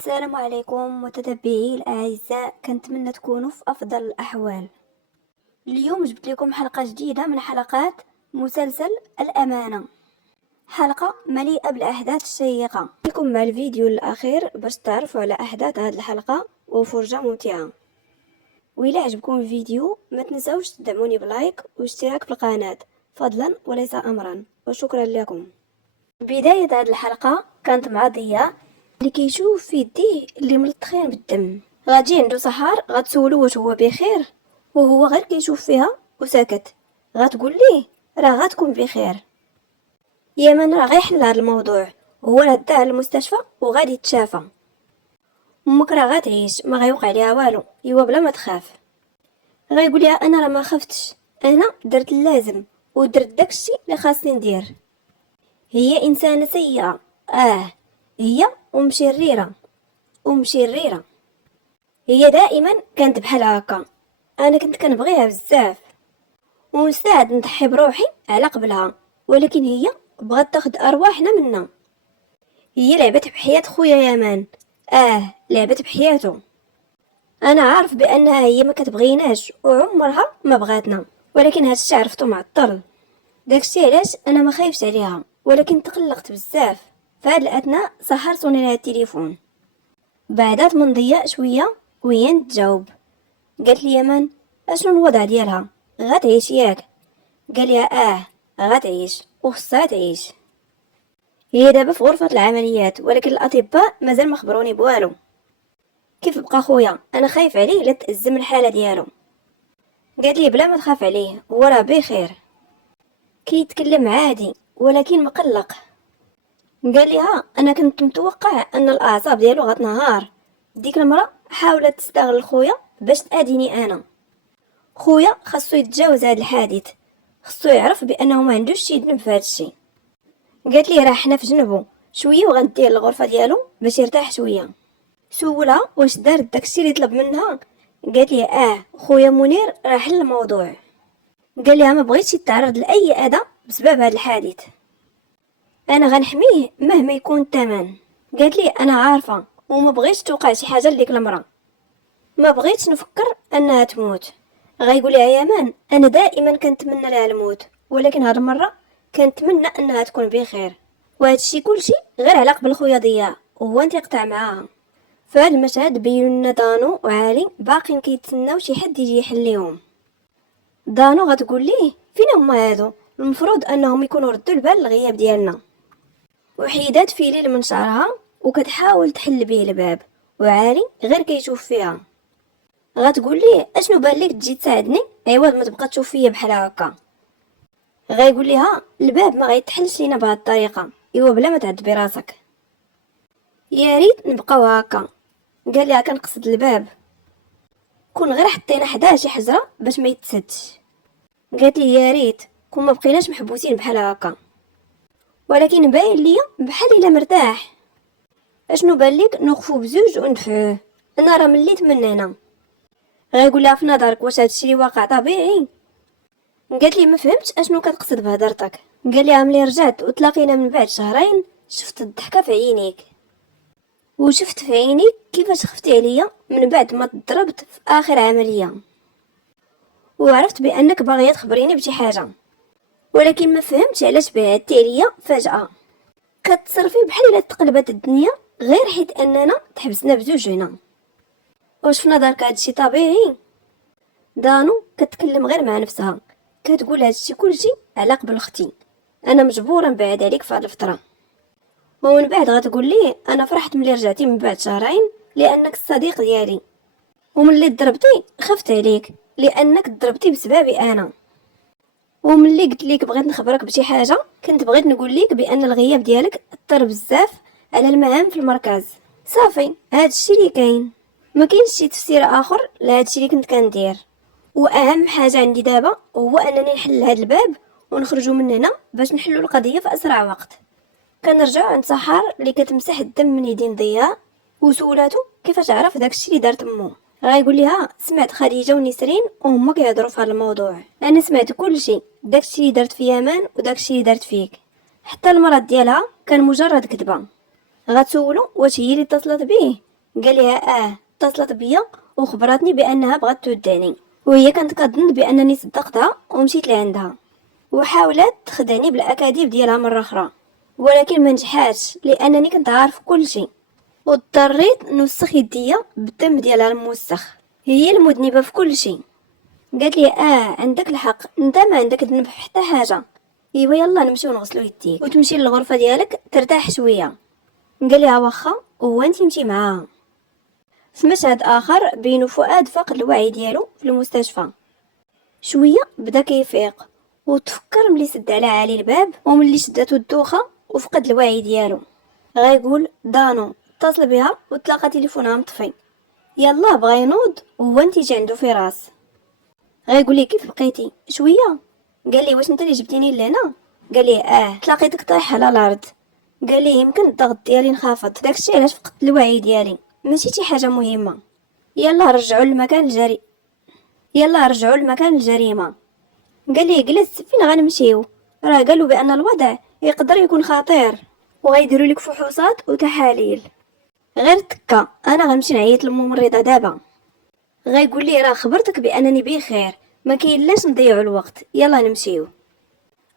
السلام عليكم متتبعي الاعزاء، كنتمنى تكونوا في افضل الاحوال. اليوم جبت لكم حلقه جديده من حلقات مسلسل الامانه، حلقه مليئه بالاحداث الشيقه. لكم مع الفيديو الاخير باش تعرفوا على احداث هذه الحلقه وفرجه ممتعه. وإلا عجبكم الفيديو ما تنسوش تدعموني بلايك واشتراك في القناه فضلا وليس امرا، وشكرا لكم. بدايه هذه الحلقه كانت مع ضياء اللي كيشوف في يديه اللي ملطخين بالدم. غادي عنده سحار غتسولو واش هو بخير، وهو غير كيشوف فيها وساكت. غتقول ليه راه غتكون بخير، يمن راه غيحل هذا الموضوع، هو راه داه للمستشفى وغادي يتشافى. امك راه غتعيش ما غيوقع ليها والو، ايوا بلا ما تخاف. غيقول لها انا راه ما خفتش، انا درت اللازم ودرت داكشي اللي خاصني ندير. هي انسانه سيئه، هي ومشريره. هي دائما كانت بحال هكا. انا كنت كنبغيها بزاف ومستعد نضحي بروحي على قبلها، ولكن هي بغات تاخد ارواحنا منا. هي لعبت بحياة خويا يامان، لعبت بحياته. انا عارف بانها هي ما كتبغيناش وعمرها ما بغاتنا، ولكن هادشي عرفتو معطل. داكشي علاش انا ما خايفش عليها، ولكن تقلقت بزاف. فهاد الاثناء سحر صوني لها التليفون. بعدات من ضياء شويه وهي نتجاوب. قالت لي يمن اشنو الوضع ديالها، غتعيش ياك؟ قال لي غتعيش وخصها تعيش. هي دابا في غرفة العمليات، ولكن الاطباء مازال ما خبروني بوالو. كيف بقى خويا؟ انا خايف عليه لا تأزم الحالة ديالو. قالت لي بلا ما تخاف عليه، هو راه بخير، كيتكلم عادي ولكن مقلق. قال لي انا كنت متوقع ان الاعصاب ديالو غتنهار. ديك المرة حاولت تستغل خويا باش تأذيني انا. خويا خاصو يتجاوز هذا الحادث، خاصو يعرف بانه ما عندوش شي ذنب في هذا الشيء. قالت لي راه حنا في جنبو شويه وغندير الغرفه ديالو باش يرتاح شويه. سولها واش دارت داكشي اللي طلب منها. قالت لي خويا منير راه حل الموضوع. قال لي ما بغيتش يتعرض لاي اذى بسبب هذا الحادث، انا غنحميه مهما يكون الثمن. قالت لي انا عارفه وما بغيتش توقع شي حاجه لديك المراه، ما بغيتش نفكر انها تموت. غايقول لها يامان انا دائما كنتمنى لها الموت، ولكن هاد المره كنتمنى انها تكون بخير. وهذا الشيء كلشي غير على قبل خويا ضياء وهو انت يقطع معاها. فهاد المشهد بينوا لنا دانو وعالي باقين كيتسناو شي حد يجي يحليهم. دانو غتقول ليه فين هما هادو، المفروض انهم يكونوا ردوا البال للغياب ديالنا. وحيدات في ليل من شعرها وكتحاول تحل به الباب، وعالي غير كيشوف فيها. غتقول ليه اشنو بان لك تجي تساعدني عوض ما تبقى تشوف فيا بحال هكا. غايقول ليها الباب ما غيتحلش لينا بهاد الطريقه، ايوا بلا ما تعذبي راسك. يا ريت نبقاو هكا. قال لها كنقصد الباب كون غير حطينا حداه شي حجره باش ما يتسدش. قالت لي يا ريت كون ما بقيناش محبوسين بحال هكا، ولكن باين ليا بحال الا مرتاح. اشنو بان لك نوقفوا بزوج وندفعوه، انا راه مليت من هنا. غايقول لها في نظرك واش هادشي اللي واقع طبيعي؟ قالت لي ما فهمتش اشنو كتقصد بهضرتك. قال لها ملي رجعت وتلاقينا من بعد شهرين شفت الضحكه في عينيك، وشفت في عينيك كيفاش خفتي عليا من بعد ما تضربت في اخر عمليه، وعرفت بانك باغيه تخبريني بشي حاجه، ولكن ما فهمتش علاش بعدتي عليا فجاه. كتصرفي بحال الا تقلبت الدنيا غير حيت اننا تحبسنا بزوج هنا. واش في نظرك هادشي طبيعي؟ دانو كتكلم غير مع نفسها، كتقول هادشي كلشي على قبل اختي، انا مجبوره نبعد عليك في هاد الفتره. ومن بعد غتقول لي انا فرحت ملي رجعتي من بعد شهرين لانك الصديق ديالي، وملي ضربتي خفت عليك لانك ضربتي بسببي انا، وملي قلت لك بغيت نخبرك بشي حاجه كنت بغيت نقول لك بان الغياب ديالك اثر بزاف على المهام في المركز. صافي هادشي اللي كاين، ما كاينش شي تفسير اخر لهادشي اللي كنت كندير. واهم حاجه عندي دابا هو انني نحل هاد الباب ونخرجوا من هنا باش نحلوا القضيه في اسرع وقت. كنرجعوا عند سحر اللي كتمسح الدم من يدين ضياء، وسولاتو كيفاش عرف داكشي اللي دارت امو. غايقول لها سمعت خديجه ونسرين وهما كيهضروا في هذا الموضوع، انا سمعت كلشي، داكشي اللي درت في يامان وداكشي اللي درت فيك، حتى المرض ديالها كان مجرد كذبه. غتسولو واش هي اللي اتصلت به، قال لها اتصلت بيا وخبرتني بانها بغات تودعني، وهي كانت كظن بانني صدقتها ومشيت لعندها، وحاولت تخدعني بالاكاذيب ديالها مره اخرى، ولكن ما نجحاتش لانني كنت عارف كل شيء، واضطريت نوسخ يديا بالدم ديالها الموسخ. هي المذنبه في كل شيء. قالت لي عندك الحق، انت ما عندك ذنب في حتى حاجه. ايوا يلا نمشيو نغسلو يديك وتمشي للغرفه ديالك ترتاح شويه. قال لها واخا، هو انت مشي معاها. في مشهد اخر بينو فؤاد فقد الوعي ديالو في المستشفى. شويه بدا كيفيق وتفكر ملي سد على علي الباب وملي شداتو الدوخه وفقد الوعي ديالو. غايقول دانو اتصل بها وتلاقى تليفونها مطفي. يلا بغا ينوض وهو انت جا عنده فراس. غايقول لي كيف بقيتي شويه؟ قال لي واش انت اللي جبتيني لهنا؟ قال لي تلاقيتك طايح على الارض. قال لي يمكن الضغط ديالي انخفض، داكشي علاش فقدت الوعي ديالي، ماشي شي حاجه مهمه. يلا رجعوا للمكان الجري يلا رجعوا لمكان الجريمه. قال لي جلس فين غنمشيو؟ راه قالوا بان الوضع يقدر يكون خطير وغيديروا لك فحوصات وتحاليل. غير تكا انا غنمشي نعيط للممرضه دابا. غايقول لي راه خبرتك بانني بخير، ما كاينلاش نضيعوا الوقت، يلا نمشيو.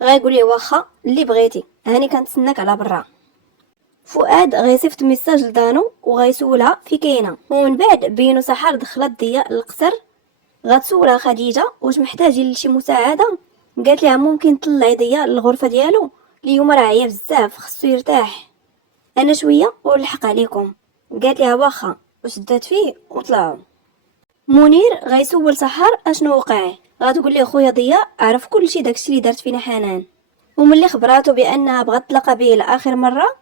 غايقول لي واخا اللي بغيتي، هاني كنتسناك على برا. فؤاد غيصيفط ميساج لدانو وغيسولها في كاينه، ومن بعد بينو سحر دخلت ضياء للقصر. غتسولها خديجه واش محتاجين لشي مساعده. قالت لها ممكن طلعي ضياء للغرفه ديالو، اليوم راه عيا بزاف خصو يرتاح، انا شويه ونلحق عليكم. قالت لها واخا وشدات فيه وطلعوا. منير غيسول سحر اشنو وقع. غتقول لي خويا ضياء عرف كل شيء، داكشي اللي دارت فينا حنان، وملي خبراته بانها بغات تلاقى به لاخر مره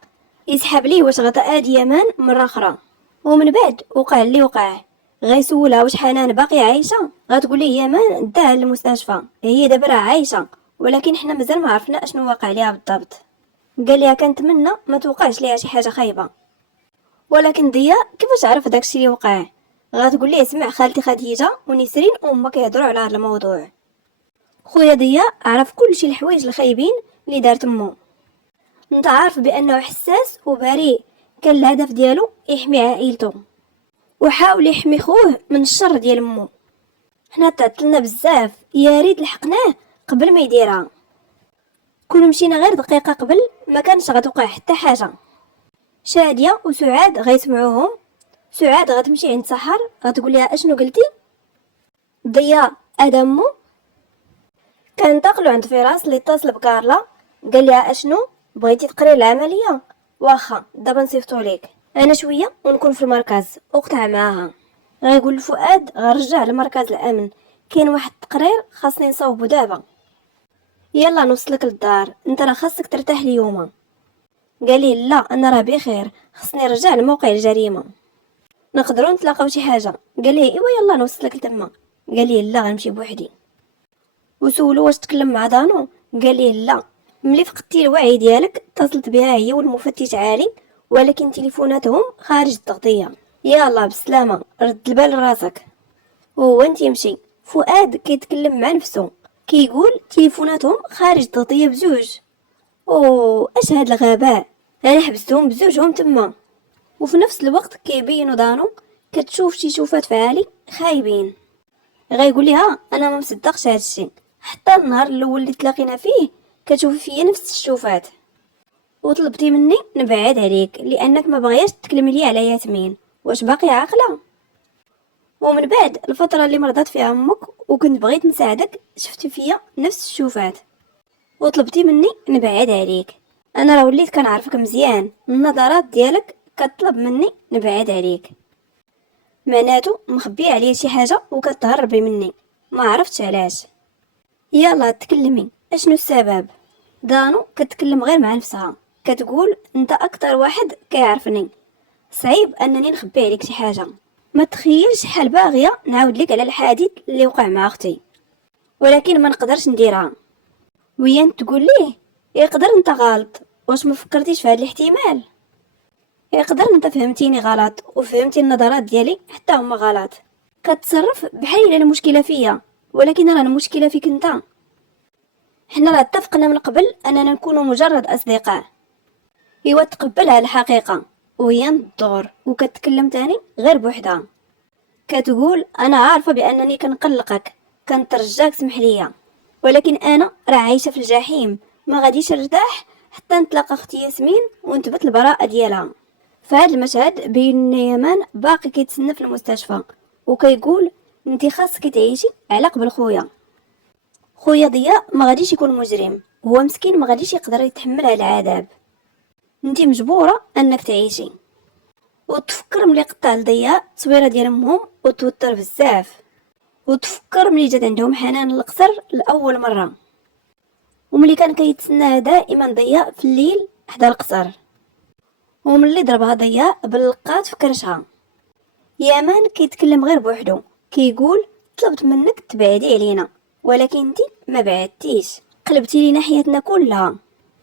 يسحب ليه واش غطا ادي يمان مره اخرى. ومن بعد وقع اللي وقع. غيسولها واش حنان باقي عايشه. غتقول ليه يمان داها للمستشفى، هي دابا راه عايشه ولكن حنا مازال ما عرفنا اشنو واقع ليها بالضبط. قال لها كنتمنى ما توقعش ليها شي حاجه خايبه. ولكن ضياء كيفاش عرف داكشي اللي وقع؟ غتقول ليه سمع خالتي خديجه ونسرين وما كيهضروا على هذا الموضوع. خويا ضياء عرف كل شي الحوايج الخايبين اللي دارت امو. انت عارف بانه حساس وبريء، كان الهدف ديالو يحمي عائلته وحاول يحمي خوه من الشر ديال امو. حنا تعطلنا بزاف، يا ريت لحقناه قبل ما يديرها. كون مشينا غير دقيقه قبل ما كانش غتوقع حتى حاجه. شاديه وسعاد غيسمعوهم. سعاد غتمشي عند سحر غتقول لها اشنو قلتي؟ ضياء ادمو كنتقلوا عند فراس اللي اتصل بكارلا. قال لها اشنو بغيتي تقري العمليه؟ واخا دابا نصيفطو ليك، انا شويه ونكون في المركز اقطع معاها. غيقول لفؤاد غنرجع لمركز الامن، كاين واحد التقرير خاصني نصاوبو دابا. يلا نوصلك للدار، انت راه خاصك ترتاح اليوم. قال لي لا انا راه بخير، خصني نرجع لموقع الجريمه. نقدروا نتلاقاو شي حاجه؟ قال لي ايوا يلا نوصلك لتما. قال لي لا غنمشي بوحدي. وسولو واش تكلم مع دانو؟ قال لي لا، ملي فقدتي الوعي ديالك اتصلت بها هي والمفتش عالي، ولكن تليفوناتهم خارج التغطيه. يلا بسلامه، رد البال راسك. وهو انت يمشي. فؤاد كيتكلم مع نفسه كيقول تليفوناتهم خارج التغطيه بزوج. اش هاد الغباء، انا حبستهم بزوجهم تما. وفي نفس الوقت كيبينوا دانو كتشوف شي شوفات فعالي خايبين. غايقول لها انا ما مصدقش هذا الشيء، حتى النهار الاول اللي تلاقينا فيه كتشوفي فيا نفس الشوفات، وطلبتي مني نبعد عليك لانك ما بغياش تكلمي لي على ياسمين. واش باقي عاقله؟ ومن بعد الفتره اللي مرضات فيها امك وكنت بغيت نساعدك شفتي فيا نفس الشوفات وطلبتي مني نبعد عليك. انا راه وليت كنعرفك مزيان، النظرات ديالك كتطلب مني نبعد عليك، معناته مخبيه عليا شي حاجه وكتهربي مني، ما عرفتش علاش. يلا تكلمي، اشنو السبب؟ دانو كتكلم غير مع نفسها، كتقول انت اكتر واحد كيعرفني، صعيب انني نخبي عليك شي حاجه. ما تخيلش شحال باغيه نعاود لك على الحادث اللي وقع مع اختي، ولكن ما نقدرش نديرها. وين تقول ليه يقدر انت غلط، واش ما فكرتيش في هذا الاحتمال؟ يقدر انت فهمتيني غلط وفهمتي النظرات ديالي حتى هما غلط، كتصرف بحال الا المشكله فيا، ولكن راه المشكله فيك انت. حنا راه اتفقنا من قبل اننا نكونوا مجرد اصدقاء. ايوا تقبلها الحقيقه، وهي الدور وكتكلم تاني غير بوحدها، كتقول انا عارفه بانني كنقلقك، كنترجاك سمح ليا، ولكن انا راه عايشه في الجحيم، ما غاديش نرتاح حتى نتلاقى اختي ياسمين ونثبت البراءه ديالها. فهاد المشهد بين ان يمان باقي كيتسنى في المستشفى وكيقول انت خاصك تعيشي على قبل خويا. خويا ضياء ما غاديش يكون مجرم، هو مسكين ما غاديش يقدر يتحمل هاد العذاب، انت مجبوره انك تعيشي. وتفكر ملي قطع لضياء التصويره ديال امهم وتوتر بزاف، وتفكر ملي جات عندهم حنان القصر لاول مره، وملي كان كيتسناها دائما ضياء في الليل حدا القصر، وملي ضربها ضياء باللقات في كرشها. يامان كيتكلم غير بوحدو، كيقول طلبت منك تبعدي علينا ولكن انتي ما بعدتيش، قلبتي لينا حياتنا كلها.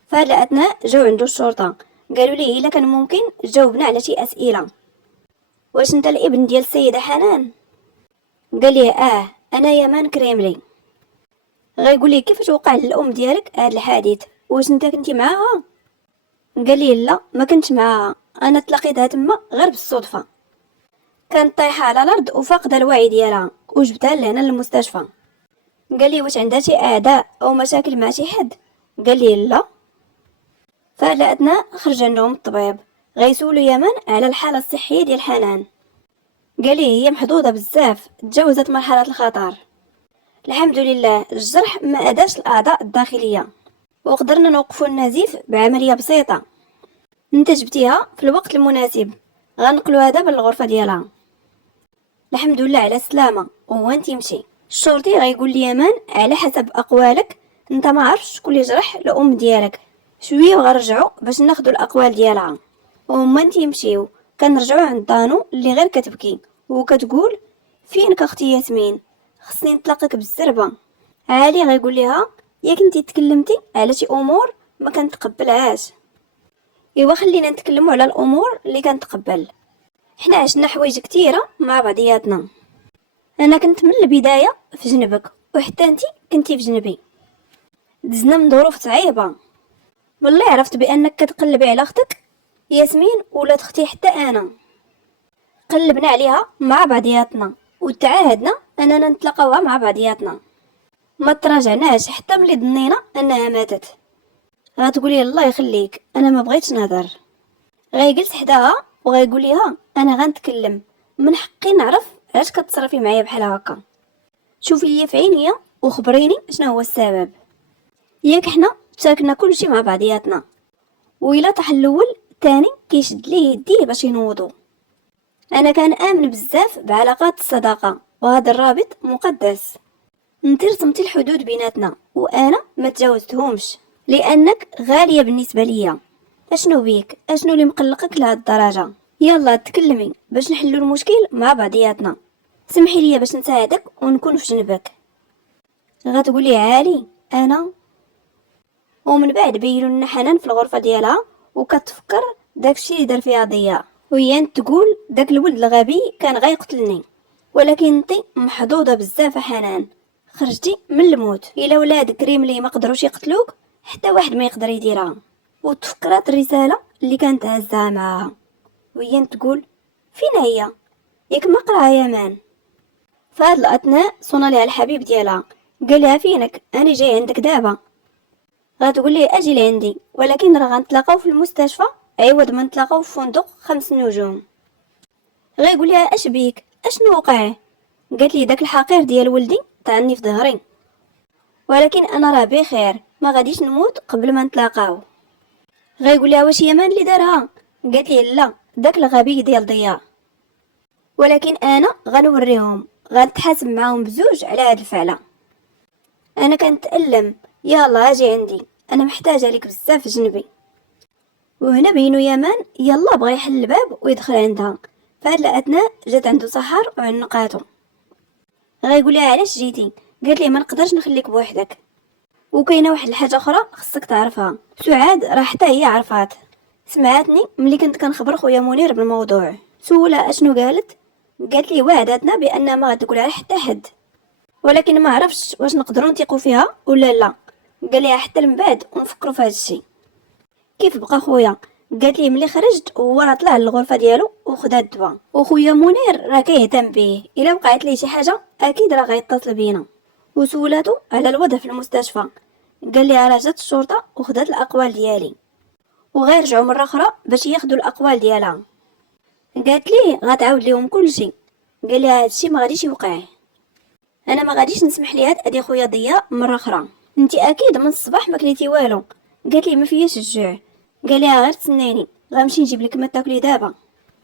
فهاد الاثناء جاو عنده الشرطه، قالوا ليه الا كان ممكن جاوبنا على شي اسئله. واش انت الابن ديال السيده حنان؟ قال لي انا يامان كريملي. غيقول لي كيفاش وقع للام ديالك هاد الحادث، واش انت كنتي معاها؟ قال لي لا ما كنتش معاها، انا تلاقيتها تما غير بالصدفه، كانت طايحه على الارض وفاقده الوعي ديالها وجبتها لهنا للمستشفى. قال لي واش عندها شي اعداء او مشاكل مع شي حد؟ قال لي لا. فهاد الاثناء خرج عندهم الطبيب غيسولوا يمن على الحاله الصحيه ديال حنان. قال لي هي محظوظه بزاف، تجاوزت مرحله الخطر، الحمد لله الجرح ما اداش الاعضاء الداخليه وقدرنا نوقفوا النزيف بعمليه بسيطه، انت جبتيها في الوقت المناسب، غنقلوها دابا للغرفه ديالها. الحمد لله على السلامه، وهو انت يمشي. الشرطي غيقول لي يمان على حسب اقوالك انت ما عرفتش شكون اللي جرح الام ديالك، شويه وغنرجعوا باش ناخذوا الاقوال ديالها. وهما انت يمشيو، كنرجعوا عند دانو اللي غير كتبكي وكتقول فينك اختي ياسمين، خصني نطلقك بالزربه. عالي غيقول لها ياك انت تكلمتي على شي امور ما كنتقبلهاش. ايوا خلينا نتكلموا على الامور اللي كنتقبل، حنا عشنا حوايج كثيره مع بعضياتنا، انا كنت من البدايه في جنبك وحتى انت كنتي في جنبي، دزنا من ظروف صعيبه، ملي عرفت بانك كتقلبي على اختك ياسمين ولات اختي حتى انا، قلبنا عليها مع بعضياتنا وتعاهدنا اننا نتلاقاوها مع بعضياتنا، ما تراجعناش حتى ملي ظنينا انها ماتت. غتقولي الله يخليك انا ما بغيتش نهضر. غيجلس حداها وغيقول لها انا غنتكلم، من حقي نعرف علاش كتصرفي معايا بحال هكا، شوفي لي في عينيا وخبريني شنو هو السبب. ياك حنا تشاركنا كلشي مع بعضياتنا، وإلا طاح الاول الثاني كيشد ليه يديه باش ينوضوا. انا كان امن بزاف بعلاقات الصداقه وهذا الرابط مقدس، انت رسمتي الحدود بيناتنا وانا ما تجاوزتهمش لانك غاليه بالنسبه ليا. اشنو بيك؟ اشنو اللي مقلقك لهاد الدرجه؟ يلا تكلمي باش نحلوا المشكل مع بعضياتنا، سمحي لي باش نساعدك ونكون في جنبك. غتقولي عالي انا. ومن بعد بينوا لنا حنان في الغرفه ديالها وكتفكر داكشي اللي دار فيها ضياء، وهي تقول داك الولد الغبي كان غيقتلني، ولكن انت محظوظه بزاف حنان، خرجتي من الموت. الا ولاد كريم اللي ما قدروش يقتلوك حتى واحد ما يقدر يديرها. وتفكرات الرساله اللي كانت هزها معاها وهي تقول فين هي، ياك ما قراها يامان. فهاد الاثناء صونا ليها الحبيب ديالها، قال لها فينك انا جاي عندك دابا. غتقول لي اجي لعندي ولكن راه غنتلاقاو في المستشفى عوض ما نتلاقاو في فندق 5 نجوم. غيقول لها اش بيك اشنو وقع؟ قالت لي داك الحقير ديال ولدي طعني في ظهري، ولكن انا راه بخير ما غاديش نموت قبل ما نتلاقاو. غيقول لها واش يمان اللي دارها؟ قالت لي لا داك الغبي ديال ضياء، ولكن انا غنوريهم، غنتحاسب معاهم بزوج على هاد الفعله. انا كنتألم، يلا اجي عندي انا محتاجه لك بزاف في جنبي. وهنا بينو يامان يلا بغى يحل الباب ويدخل عندها. فهاد الاثناء جات عنده سحر وعنقاتو. غيقول لها علاش جيتي؟ قالت لي ما نقدرش نخليك بوحدك، وكاينه واحد الحاجه اخرى خصك تعرفها. سعاد راه حتى هي عرفات، سمعتني ملي كنت كنخبر خويا منير بالموضوع. سولها اشنو قالت؟ قالت لي وعدتنا بان ما غتقول على حتى حد، ولكن ما عرفتش واش نقدروا نثيقوا فيها ولا لا. قال لها حتى من بعد ونفكروا في هذا الشيء. كيف بقى خويا؟ قالت لي ملي خرجت هو راه طلع للغرفه ديالو وخدا الدواء، وخويا منير راه كيهتم بيه، الا وقعت ليه شي حاجه اكيد راه غيتصل بينا. وسولاتو على الوضع في المستشفى، قال لي راه جات الشرطه وخدات الاقوال ديالي وغير رجعوا مره اخرى باش ياخذوا الاقوال ديالها. قالت لي غتعاود ليهم كلشي، قال لي هادشي ما غاديش يوقع، انا ما غاديش نسمح ليها ادي خويا ضياء مره اخرى. انت اكيد من الصباح ما كليتي والو. قالت لي ما فياش الجوع. قال لها غير تسنيني غنمشي نجيب لك ما تاكلي دابا.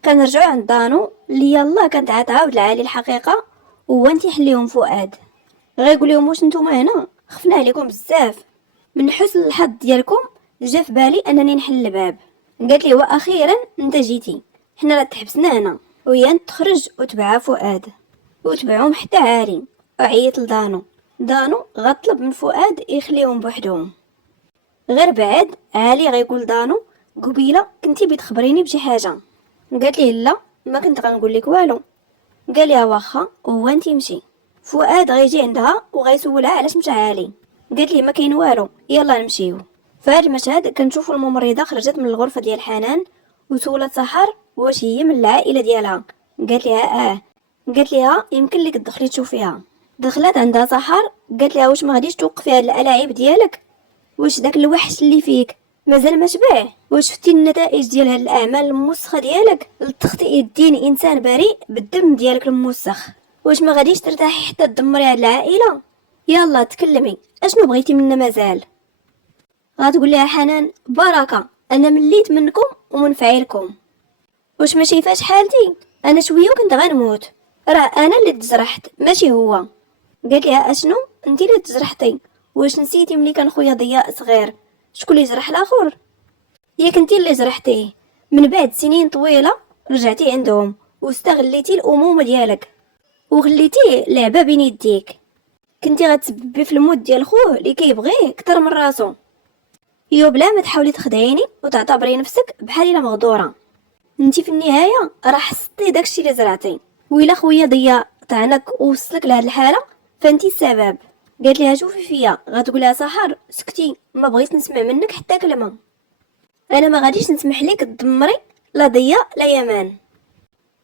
كنرجعوا عند دانو اللي يلا كانت عتعاود لعالي الحقيقه، وهو انت حليهم فؤاد غيقول لهم واش نتوما هنا خفنا عليكم بزاف. من حسن الحظ ديالكم جا في بالي انني نحل الباب. قالت لي واخيرا انت جيتي، حنا راه تحبسنا هنا. وهي تخرج وتبعها فؤاد وتبعهم حتى عالي، وعيط لدانو. دانو غطلب من فؤاد يخليهم بوحدهم. غير بعد عالي غيقول دانو قبيله كنتي بتخبريني بشي حاجه. قالت لي لا ما كنت غنقول لك والو. قال لها واخا هو انت مشي. فؤاد غيجي عندها وغيسولها علاش مشى عالي. قالت لي ما كاين والو يلا نمشيو. فهاد المشهد كنشوفوا الممرضه خرجت من الغرفه ديال حنان وسولت سحر واش هي من العائله ديالها. قالت لها قالت لها يمكن لك تدخلي تشوفيها. دخلت عندها سحر قالت لها واش ما غاديش توقفي هاد الالعاب ديالك، واش داك الوحش اللي فيك مازال ما شبع، واش شفتي النتائج ديال هاد الاعمال الموسخه ديالك لتخطئي الدين انسان بريء بالدم ديالك الموسخ، واش ما غاديش ترتاحي حتى تدمري هاد العائله؟ يلا تكلمي اشنو بغيتي منا مازال؟ غتقول لها حنان بركه انا مليت منكم ومن فعيلكم، واش ما شايفاش حالتي انا شويه وكنت غنموت، راه انا اللي تجرحت ماشي هو. قالت لها اشنو انت اللي تجرحتي؟ واش نسيتي ملي كان خويا ضياء صغير شكون اللي جرح الاخر؟ ياك انت اللي جرحتيه، من بعد سنين طويله رجعتي عندهم واستغليتي الامومه ديالك وخليتيه لعبه بين يديك. كنتي غتسببي في الموت ديال خوه اللي كيبغيه اكثر من راسو. يو بلا ما تحاولي تخدعيني وتعتبري نفسك بحال الا مغدوره، انت في النهايه راه حصتي داكشي اللي زرعتي، وإلا خويا ضياء طعنك ووصلك لهاد الحاله فانتي السبب. قالت لها شوفي فيا غتقول لها سحر سكتي ما بغيت نسمع منك حتى كلمه، انا ما غاديش نسمح لك تدمري لا ضياء لا يمان.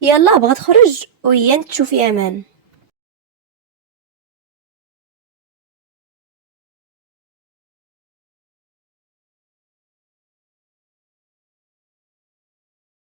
يلا بغات تخرج وهي تشوفي امان.